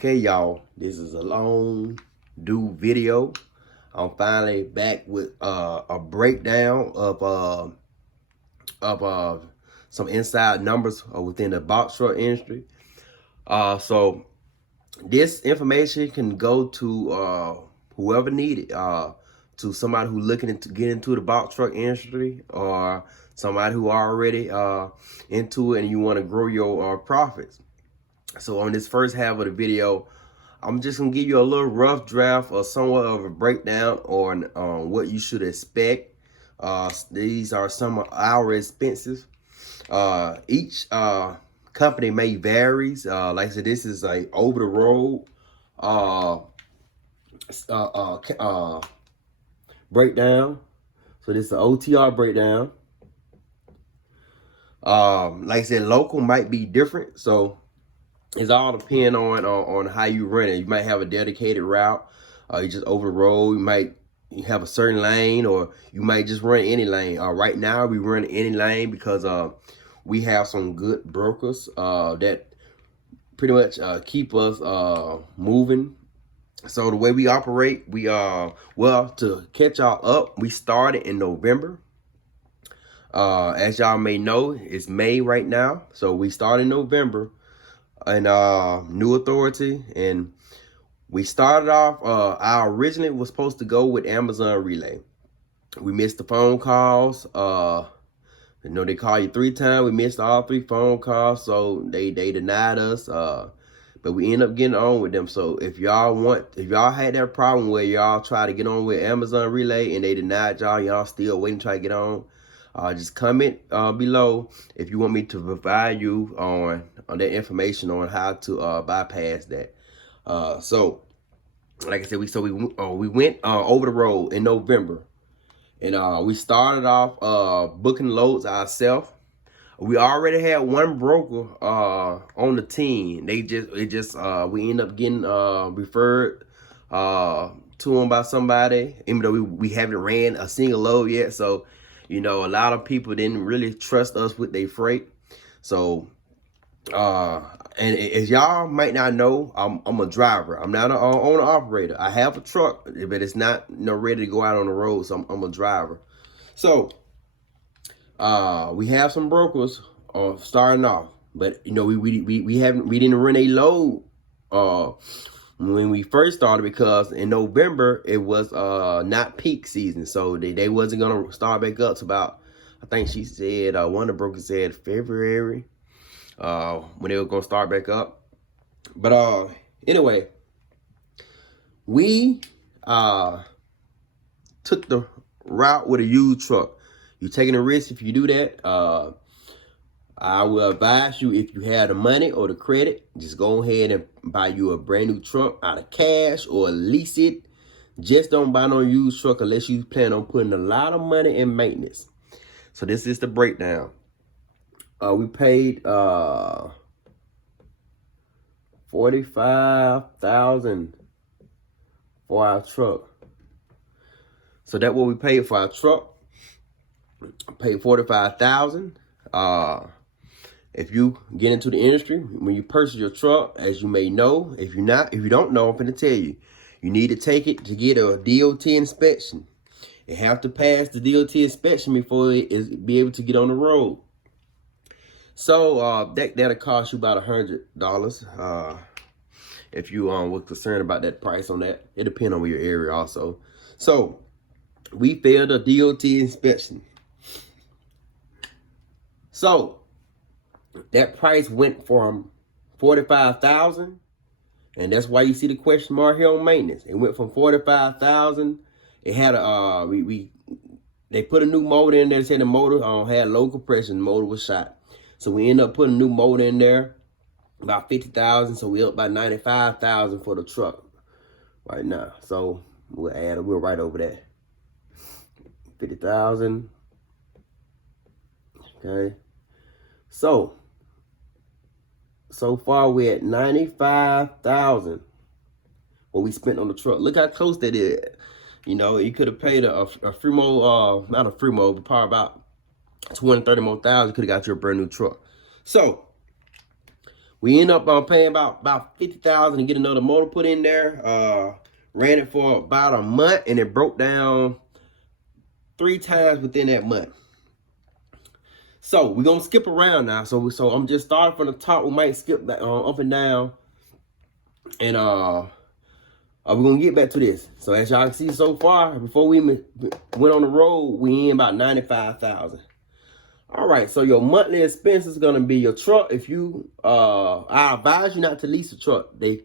Okay, y'all, this is a long due video. I'm finally back with a breakdown of some inside numbers within the box truck industry. So this information can go to whoever needed, to somebody who looking to get into the box truck industry, or somebody who already into it and you want to grow your profits. So on this first half of the video, I'm just gonna give you a little rough draft or somewhat of a breakdown on what you should expect. These are some of our expenses. Each company may varies. Like I said, this is a over the road breakdown. So this is an OTR breakdown. Like I said, local might be different. So it's all depend on how you run it. You might have a dedicated route. You just over the road. You might have a certain lane, or you might just run any lane. Right now, we run any lane because we have some good brokers that pretty much keep us moving. So the way we operate, we well, to catch y'all up, we started in November. As y'all may know, it's May right now. So we started in November. And New Authority, and we started off, our originally was supposed to go with Amazon Relay. We missed the phone calls. They call you 3 times. We missed all 3 phone calls, so they denied us. But we end up getting on with them. So if y'all had that problem where y'all try to get on with Amazon Relay and they denied y'all still waiting to try to get on, just comment below if you want me to provide you on that information on how to bypass that. So like I said, we went over the road in November, and we started off booking loads ourselves. We already had one broker on the team. We end up getting referred to them by somebody, even though we haven't ran a single load yet. So a lot of people didn't really trust us with their freight. So and as y'all might not know, I'm a driver. I'm not an owner operator. I have a truck, but it's not ready to go out on the road. So I'm a driver. So we have some brokers starting off, but we didn't run a load when we first started, because in November it was not peak season, so they wasn't gonna start back up to about, I think she said, one of the brokers said February when they were gonna start back up. But anyway, we took the route with a used truck. You're taking a risk if you do that. I will advise you, if you have the money or the credit, just go ahead and buy you a brand new truck out of cash or lease it. Just don't buy no used truck unless you plan on putting a lot of money in maintenance. So this is the breakdown. We paid $45,000 for our truck. So that's what we paid for our truck. Paid $45,000. If you get into the industry, when you purchase your truck, as you may know, if you don't know, I'm going to tell you, you need to take it to get a DOT inspection. You have to pass the DOT inspection before it is be able to get on the road. So that'll cost you about $100. If you was concerned about that price on that, it depends on your area also. So we failed a DOT inspection. So that price went from $45,000, and that's why you see the question mark here on maintenance. It went from $45,000. It had a they put a new motor in there. They said the motor had low compression. The motor was shot, so we ended up putting a new motor in there, about $50,000. So we up by $95,000 for the truck right now. So we're right over that. $50,000. Okay. So far we're at $95,000 what we spent on the truck. Look how close that is. You could have paid a free more, not a free more, but probably about 20, 30 more thousand. Could have got you a brand new truck. So We end up paying about $50,000 to get another motor put in there. Ran it for about a month, and it broke down 3 times within that month. So we're gonna skip around now. So I'm just starting from the top. We might skip back up and down, and we're gonna get back to this. So as y'all can see so far, before we went on the road, we in about $95,000. All right, so your monthly expense is gonna be your truck. If you, I advise you not to lease a truck. They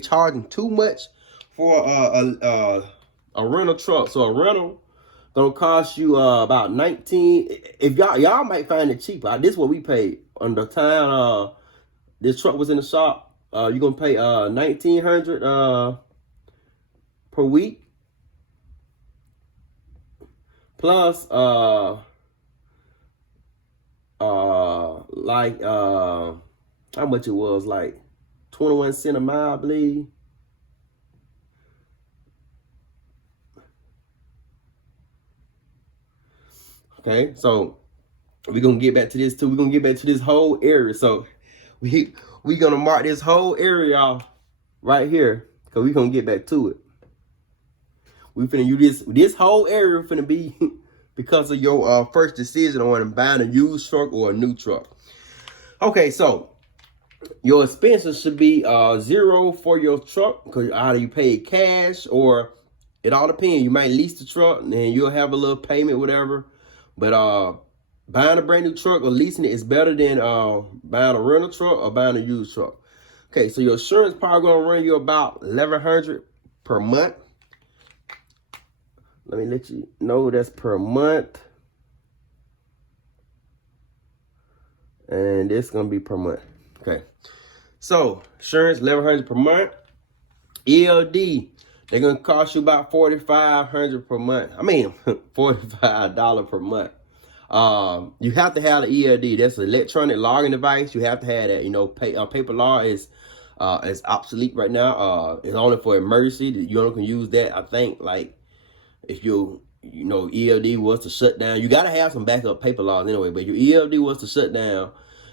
charging too much for a rental truck. So a rental gonna cost you about 19. If y'all might find it cheap. This is what we paid on the time this truck was in the shop. You're gonna pay $1,900 per week, plus how much it was, like 21 cents a mile, I believe. Okay, so we're gonna get back to this too. We're gonna get back to this whole area. So we gonna mark this whole area off right here, because we're gonna get back to it. We finna use this whole area finna be because of your first decision on buying a used truck or a new truck. Okay, so your expenses should be 0 for your truck, because either you pay cash or it all depends. You might lease the truck and you'll have a little payment, whatever. But buying a brand new truck or leasing it is better than buying a rental truck or buying a used truck. Okay, so your insurance probably gonna run you about $1,100 per month. Let me let you know that's per month. And this gonna be per month. Okay. So insurance $1,100 per month. ELD, they're gonna cost you about $4,500 per month. I mean $45 per month. You have to have the ELD. That's an electronic logging device. You have to have that. You know, paper log is obsolete right now. It's only for emergency. You only can use that, I think, like if you know ELD was to shut down. You gotta have some backup paper logs anyway. But your ELD was to shut down,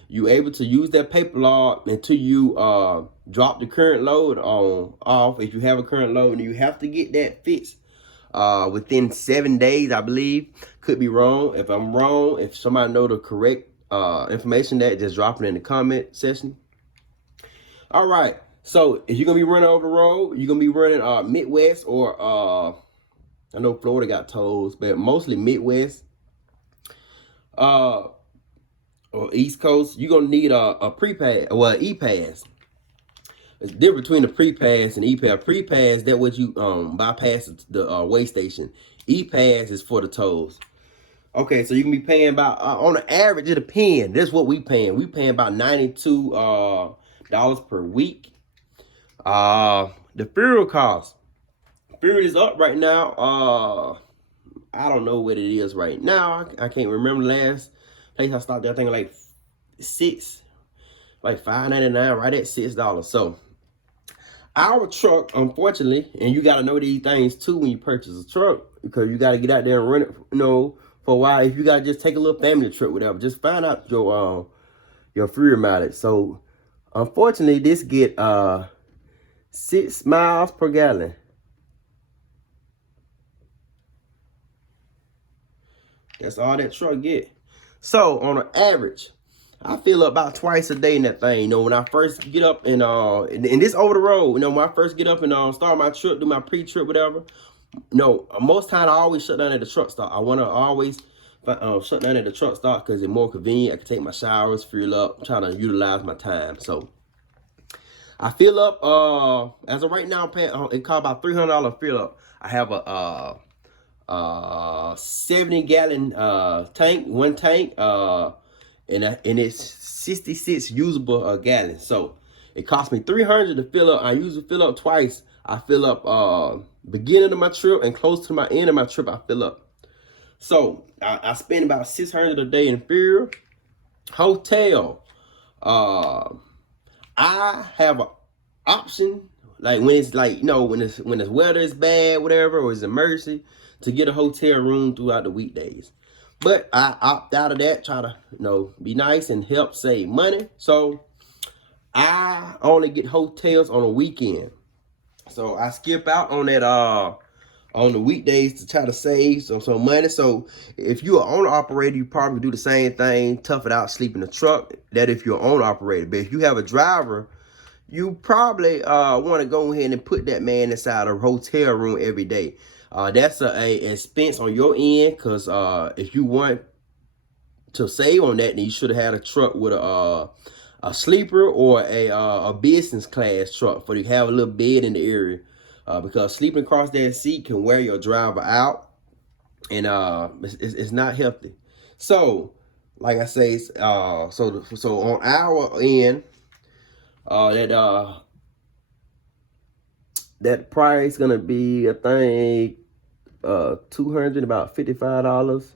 you able to use that paper log until you drop the current load off. If you have a current load, and you have to get that fixed within 7 days, I believe. Could be wrong. If I'm wrong, if somebody know the correct information, that just drop it in the comment section. All right, so if you're gonna be running over the road, you're gonna be running Midwest or I know Florida got tolls, but mostly Midwest or East Coast. You're gonna need a pre-pass, well, E-pass. It's different between the pre-pass and E-pass. Pre-pass, that what you bypass the way station. E-pass is for the tolls. Okay, so you can be paying about on the average, it depends. That's what we paying. We paying about $92 per week. The fuel cost. Fuel is up right now. I don't know what it is right now. I can't remember the last place I stopped there. I think like $5.99, right at $6. So our truck, unfortunately, and you got to know these things too when you purchase a truck, because you got to get out there and run it, you know, for a while. If you got to just take a little family trip, whatever, just find out your fuel mileage. So unfortunately, this get 6 miles per gallon. That's all that truck get. So on an average, I fill up about twice a day in that thing. You know, when I first get up and this over the road, you know, when I first get up and start my trip, do my pre-trip, whatever. No, most time I always shut down at the truck stop. I want to always shut down at the truck stop because it's more convenient. I can take my showers, fuel up. I'm trying to utilize my time. So I fill up. As of right now, I'm paying. It costs about $300 fill up. I have a 70-gallon tank, one tank, and it's 66 usable gallons. So it cost me $300 to fill up. I usually fill up twice. I fill up beginning of my trip and close to my end of my trip. I fill up. So I spend about $600 a day in fuel. Hotel. I have an option, like when it's like, you know, when it's weather is bad, whatever, or it's emergency, to get a hotel room throughout the weekdays. But I opt out of that, try to, you know, be nice and help save money. So I only get hotels on a weekend. So I skip out on that on the weekdays to try to save some money. So if you're an owner operator, you probably do the same thing, tough it out, sleep in the truck. That if you're an owner operator. But if you have a driver, you probably want to go ahead and put that man inside a hotel room every day. That's a expense on your end, because if you want to save on that, then you should have had a truck with a sleeper or a business class truck for you to have a little bed in the area, because sleeping across that seat can wear your driver out, and it's not healthy. So like I say, so on our end, that price gonna be, I think, $255,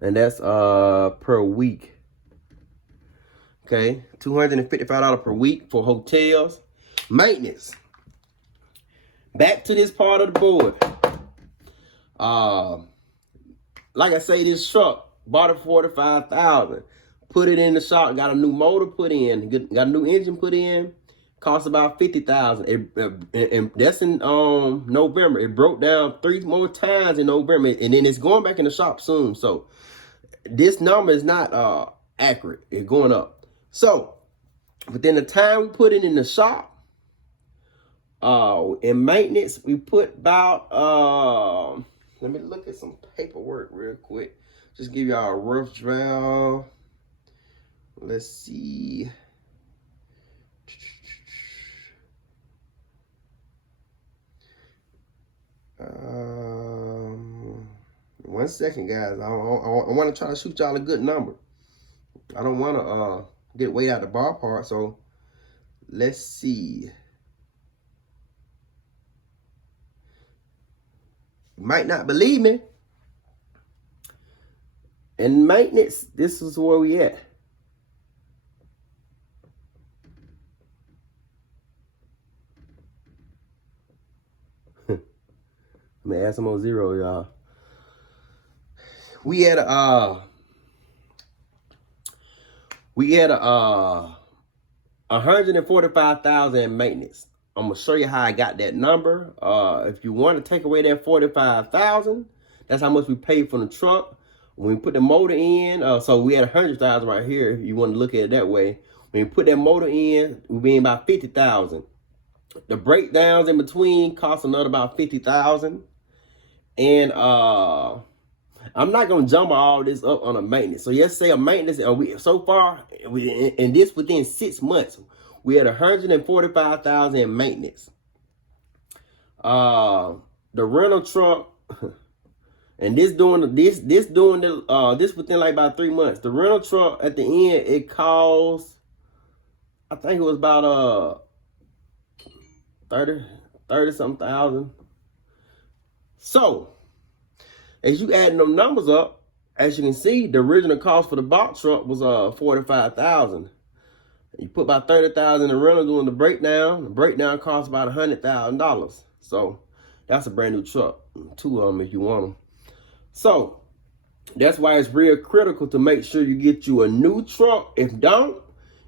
and that's per week. Okay, $255 per week for hotels. Maintenance. Back to this part of the board. Like I say, this truck, bought it for $45,000. Put it in the shop, got a new motor put in, got a new engine put in, cost about $50,000. And that's in November. It broke down 3 more times in November, and then it's going back in the shop soon. So this number is not accurate. It's going up. So within the time we put it in the shop, in maintenance, we put about let me look at some paperwork real quick. Just give y'all a rough draft. Let's see. 1 second, guys. I want to try to shoot y'all a good number. I don't want to get way out the ballpark. So let's see. You might not believe me. In maintenance, this is where we at. Let me add some more zero, y'all. We had $145,000 in maintenance. I'm gonna show you how I got that number. If you want to take away that $45,000, that's how much we paid for the truck. When we put the motor in, so we had $100,000 right here. If you want to look at it that way, when you put that motor in, we be about $50,000. The breakdowns in between cost another about $50,000, and I'm not gonna jumble all this up on a maintenance. So let's say a maintenance, in this within 6 months, we had $145,000 in maintenance. The rental truck, and this within like about 3 months. The rental truck at the end, it costs, I think it was about 30 something thousand. So as you adding them numbers up, as you can see, the original cost for the box truck was $45,000. You put about $30,000 in the rental doing the breakdown. The breakdown costs about $100,000. So that's a brand new truck. 2 of them if you want them. So that's why it's real critical to make sure you get you a new truck. If don't,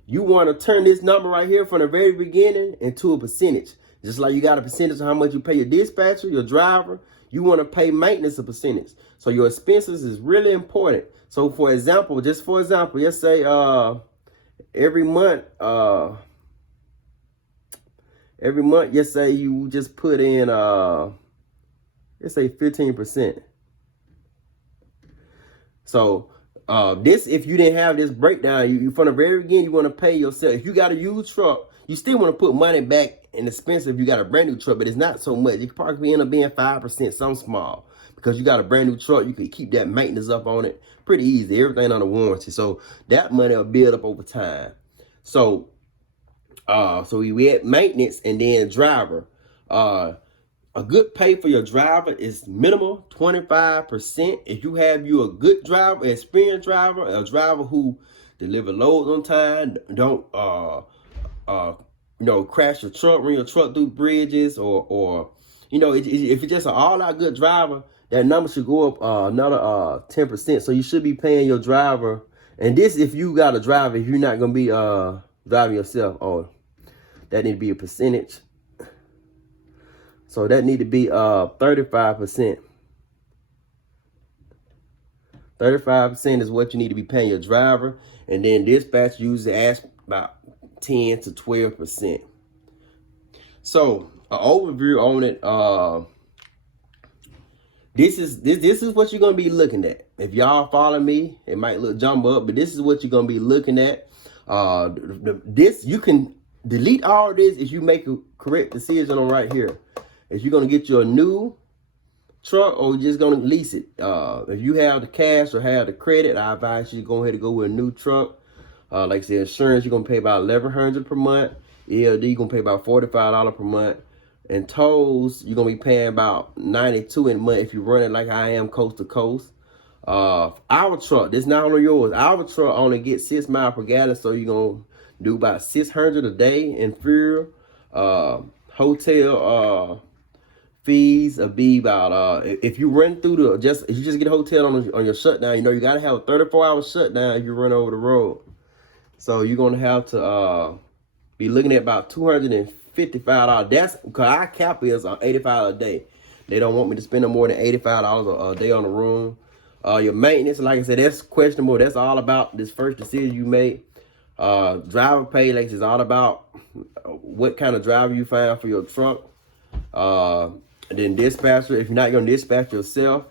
you want to turn this number right here from the very beginning into a percentage. Just like you got a percentage of how much you pay your dispatcher, your driver, you want to pay maintenance a percentage. So your expenses is really important. So for example, let's say every month, let's say you just put in let's say 15%. So this, if you didn't have this breakdown, you from the very beginning, you want to pay yourself. If you got a used truck, you still want to put money back in expense if you got a brand new truck, but it's not so much. It could probably end up being 5%, some small, because you got a brand new truck. You can keep that maintenance up on it pretty easy. Everything under warranty, so that money will build up over time. So we had maintenance and then driver. A good pay for your driver is minimal 25%. If you have a good driver, experienced driver, a driver who deliver loads on time, don't crash your truck, run your truck through bridges, or if it's just an all-out good driver, that number should go up another 10%. So you should be paying your driver. And this, if you got a driver, if you're not gonna be driving yourself. Oh, that need to be a percentage. So that need to be 35%. 35% is what you need to be paying your driver. And then dispatch usually asks about 10 to 12%. So an overview on it. This is what you're gonna be looking at. If y'all follow me, it might look jumbo up, but this is what you're gonna be looking at. This you can delete all this if you make a correct decision on right here. If you're gonna get you a new truck or you're just gonna lease it. If you have the cash or have the credit, I advise you to go ahead and go with a new truck. Like I said, insurance, you're gonna pay about $1,100 per month. ELD, you're gonna pay about $45 per month. And tolls, you're gonna be paying about $92 in a month if you run it like I am, coast to coast. Our truck, this not only yours, our truck only gets 6 miles per gallon, so you're gonna do about $600 a day in fuel. Hotel fees will be about if you run through if you just get a hotel on your shutdown, you know you gotta have a 34-hour shutdown if you run over the road. So you're gonna have to be looking at about $255. That's because our cap is $85 a day. They don't want me to spend no more than $85 a day on the room. Your maintenance, like I said, that's questionable. That's all about this first decision you make. Driver pay, like is all about what kind of driver you find for your truck. And then dispatcher, if you're not gonna dispatch yourself,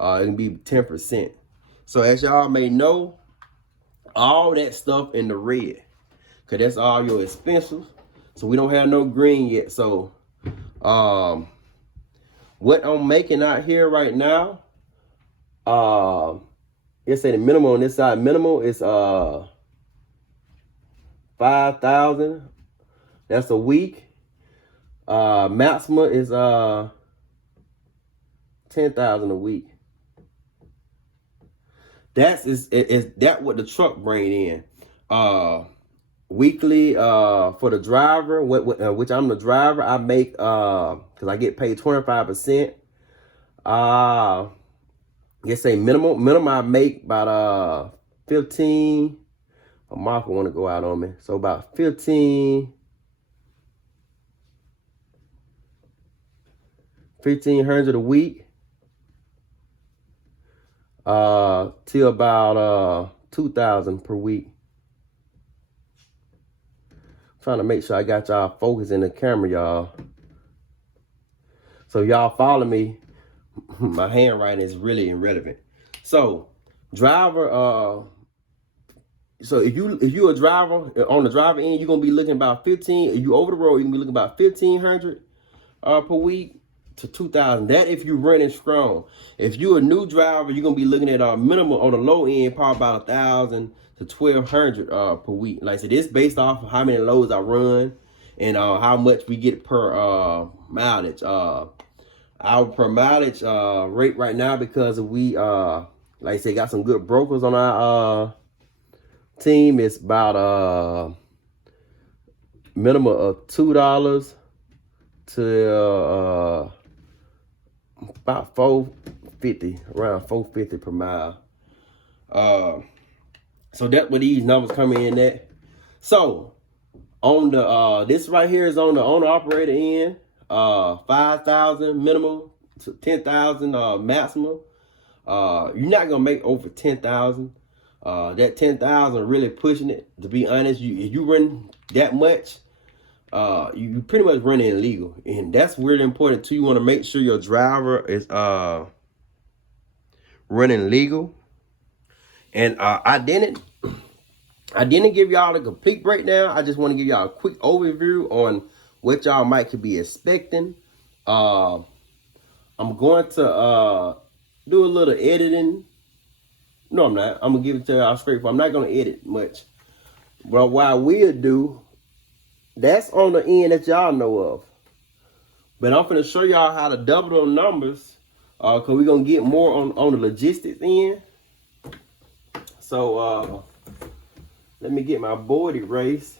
it can be 10%. So as y'all may know, all that stuff in the red, cause that's all your expenses. So we don't have no green yet. So what I'm making out here right now, let's say the minimum on this side, minimal is $5,000. That's a week. Maximum is $10,000 a week. Is that what the truck bring in? Weekly for the driver, which I'm the driver, I make because I get paid 25%. Let's say minimum I make about 15. A marker want to go out on me, so about 1,500 a week. Till about 2,000 per week. Trying to make sure I got y'all focus in the camera, y'all. So y'all follow me. My handwriting is really irrelevant. So driver, so if you a driver on the driver end, you're gonna be looking about 15. If you over the road, you can be looking about 1,500 per week to 2,000. That if you running strong. If you a new driver, you're gonna be looking at a minimum on the low end, probably about 1,000 to 1,200 per week. Like I said, it's based off of how many loads I run and how much we get per mileage. Our per mileage rate right now, because we like I said, got some good brokers on our team, it's about minimum of $2 to about $4.50, around $4.50 per mile. So that's where these numbers come in at. So on the this right here is on the owner operator end, 5,000 minimum to 10,000 maximum. You're not gonna make over 10,000. That 10,000 really pushing it. To be honest, if you run that much, you pretty much running illegal, and that's really important too. You want to make sure your driver is running legal. And I didn't give y'all a complete breakdown. I just want to give y'all a quick overview on what y'all might could be expecting. I'm going to do a little editing. No, I'm not. I'm gonna give it to y'all straight. I'm not gonna edit much. But what I will do, that's on the end that y'all know of. But I'm gonna show y'all how to double those numbers, cause we're gonna get more on the logistics end. So let me get my board erased.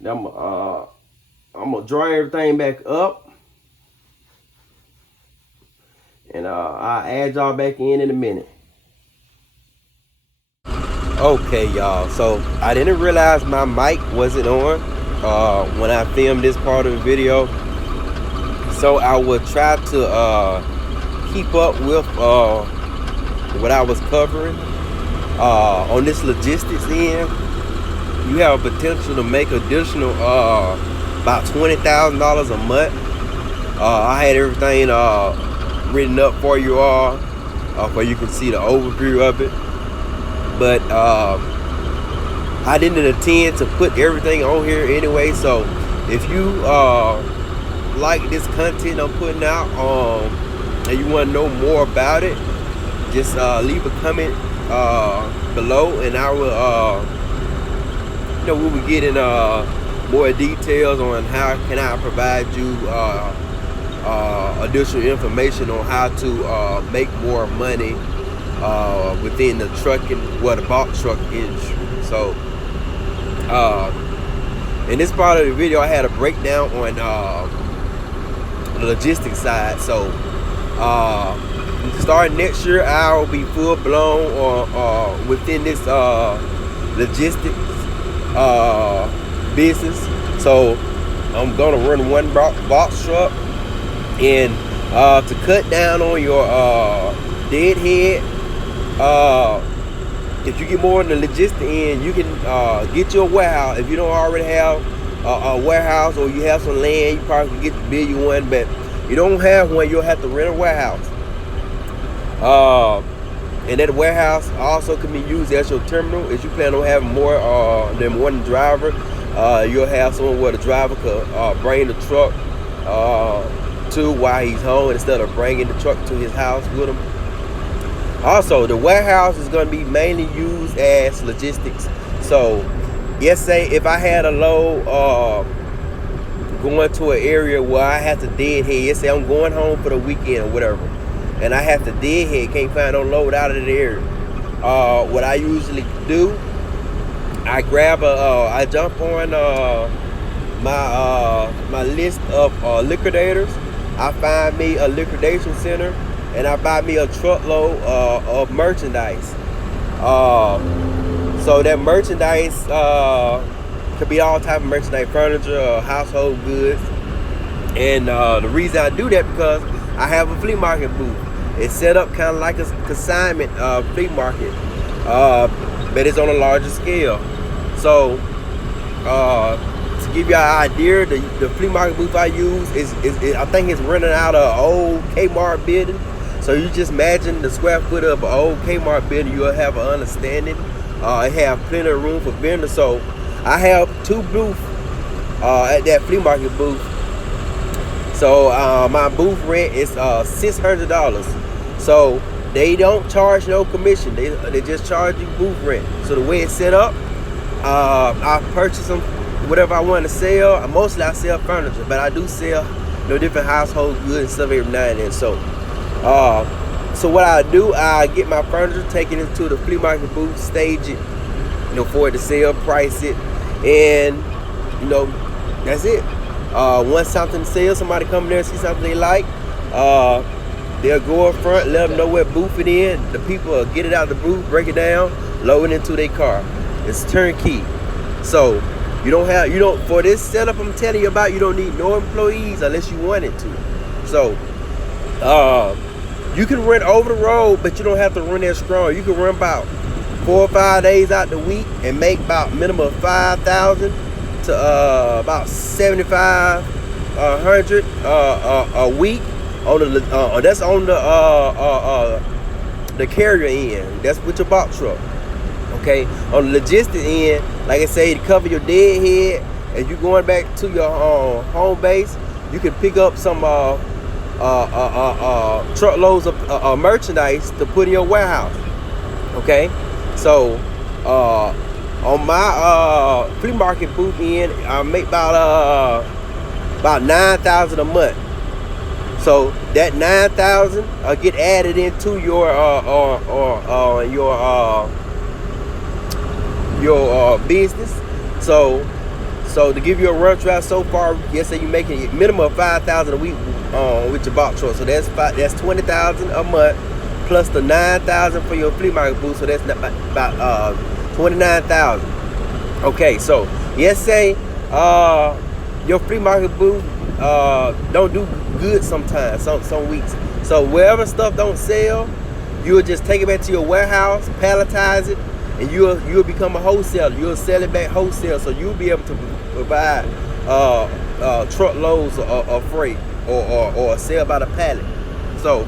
Now I'm gonna draw everything back up, and I'll add y'all back in a minute. Okay, y'all. So I didn't realize my mic wasn't on when I filmed this part of the video. So I will try to keep up with what I was covering on this logistics end. You have a potential to make additional about $20,000 a month. I had everything written up for you all, where you can see the overview of it. But I didn't intend to put everything on here anyway. So if you like this content I'm putting out and you want to know more about it, just leave a comment below, and I will we will get in more details on how can I provide you additional information on how to make more money within the trucking, the box truck industry. So in this part of the video, I had a breakdown on the logistics side. So starting next year, I will be full blown or within this logistics business. So I'm gonna run one box truck, and to cut down on your deadhead, if you get more in the logistics end, you can get your warehouse. If you don't already have a warehouse, or you have some land, you probably can get to build you one. But you don't have one, you'll have to rent a warehouse. And that warehouse also can be used as your terminal. If you plan on having more than one driver, you'll have someone where the driver could bring the truck to while he's home, instead of bringing the truck to his house with him. Also, the warehouse is going to be mainly used as logistics. So, yes, say if I had a load going to an area where I have to deadhead, let's say I'm going home for the weekend or whatever, and I have to deadhead, can't find no load out of the area. What I usually do, I grab I jump on my list of liquidators. I find me a liquidation center, and I buy me a truckload of merchandise. So that merchandise could be all type of merchandise, furniture, household goods. And the reason I do that, because I have a flea market booth. It's set up kind of like a consignment flea market, but it's on a larger scale. So to give you an idea, the flea market booth I use is I think it's renting out an old Kmart building. So you just imagine the square foot of an old Kmart building, you'll have an understanding. It have plenty of room for vendors. So I have 2 booths at that flea market booth. So my booth rent is $600. So they don't charge no commission. They just charge you booth rent. So the way it's set up, I purchase them whatever I want to sell. Mostly I sell furniture, but I do sell different household goods and stuff every now and then. So what I do, I get my furniture, take it into the flea market booth, stage it, for it to sell, price it, and that's it. Once something sells, somebody come there and see something they like, they'll go up front, let them know what booth it in. The people will get it out of the booth, break it down, load it into their car. It's turnkey. So for this setup I'm telling you about, you don't need no employees unless you wanted to. So you can rent over the road, but you don't have to run that strong. You can run about 4 or 5 days out the week and make about minimum of $5,000 to about $7,500 a week on the that's on the carrier end. That's with your box truck. Okay, on the logistic end, like I say, to cover your deadhead, and you going back to your home base, you can pick up some truckloads of merchandise to put in your warehouse. Okay, so on my flea market booth end, I make about $9,000 a month. So that $9,000 get added into your business. So to give you a rough draft so far, yes, say you're making a minimum of $5,000 a week with your box truck. So that's $20,000 a month plus the $9,000 for your flea market booth. So that's about $29,000. Okay, so let's say your flea market booth don't do good sometimes, some weeks. So wherever stuff don't sell, you'll just take it back to your warehouse, palletize it, and you'll become a wholesaler. You'll sell it back wholesale, so you'll be able to provide truckloads of freight or sell by the pallet. So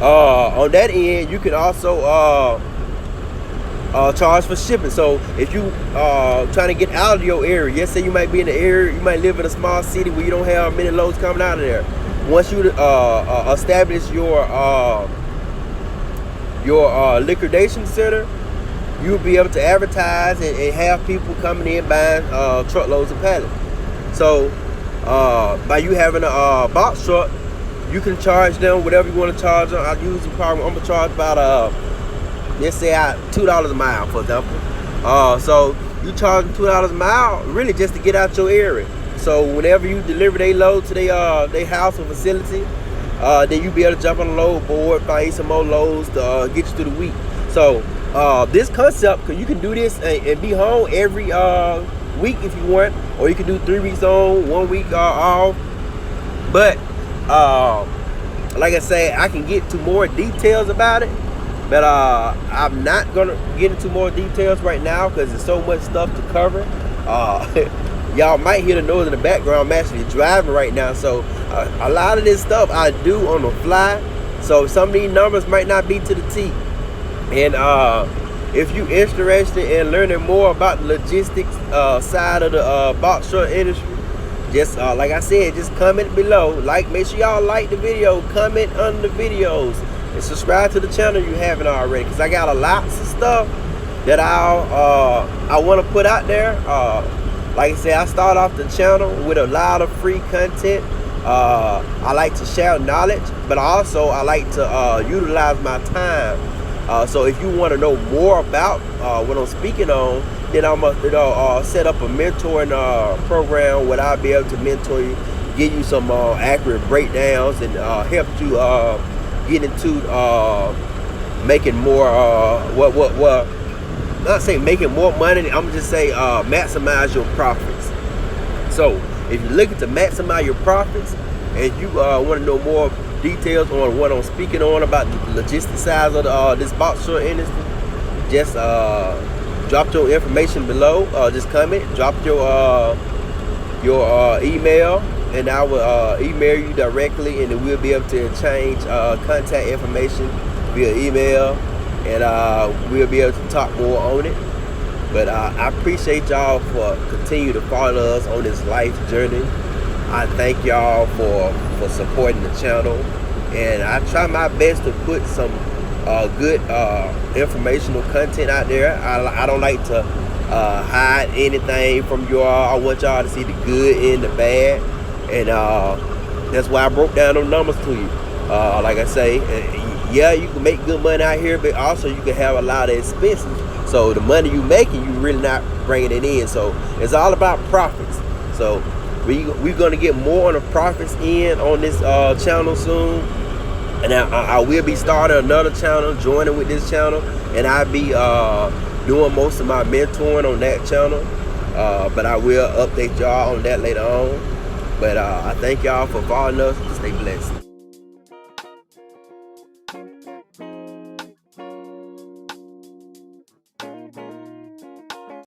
on that end, you can also charge for shipping. So if you trying to get out of your area, let's say you might be in the area, you might live in a small city where you don't have many loads coming out of there. Once you establish your liquidation center, you'll be able to advertise and have people coming in buying truckloads of pallets. So by you having a box truck, you can charge them whatever you want to charge them. I'm gonna charge about let's say $2 a mile, for example. So you charge them $2 a mile, really just to get out your area. So whenever you deliver their load to their house or facility, then you be able to jump on the load board, find some more loads to get you through the week. So this concept, you can do this and be home every week if you want, or you can do 3 weeks on, 1 week off. But like I say, I can get to more details about it, but I'm not gonna get into more details right now because there's so much stuff to cover. Y'all might hear the noise in the background. I'm actually driving right now, so a lot of this stuff I do on the fly, so some of these numbers might not be to the T. And if you're interested in learning more about the logistics side of the box truck industry, just like I said, just comment below. Make sure y'all like the video, comment under the videos, and subscribe to the channel if you haven't already, because I got a lots of stuff that I want to put out there. Like I said, I start off the channel with a lot of free content. I like to share knowledge, but also I like to utilize my time. So if you want to know more about what I'm speaking on, then I'm gonna set up a mentoring program where I'll be able to mentor you, give you some accurate breakdowns, and help you get into making more not say making more money. I'm just say maximize your profits. So if you're looking to maximize your profits and you want to know more details on what I'm speaking on about the logistics side of this box truck industry, just drop your information below. Just comment, drop your email, and I will email you directly, and then we'll be able to exchange contact information via email, and we'll be able to talk more on it. But I appreciate y'all for continue to follow us on this life journey. I thank y'all for supporting the channel, and I try my best to put some good informational content out there. I don't like to hide anything from you all. I want y'all to see the good and the bad, and that's why I broke down those numbers to you. Like I say, yeah, you can make good money out here, but also you can have a lot of expenses. So the money you making, you really not bringing it in. So it's all about profits. So we're gonna get more on the profits in on this channel soon, and I will be starting another channel, joining with this channel, and I'll be doing most of my mentoring on that channel. But I will update y'all on that later on. But I thank y'all for following us. Stay blessed.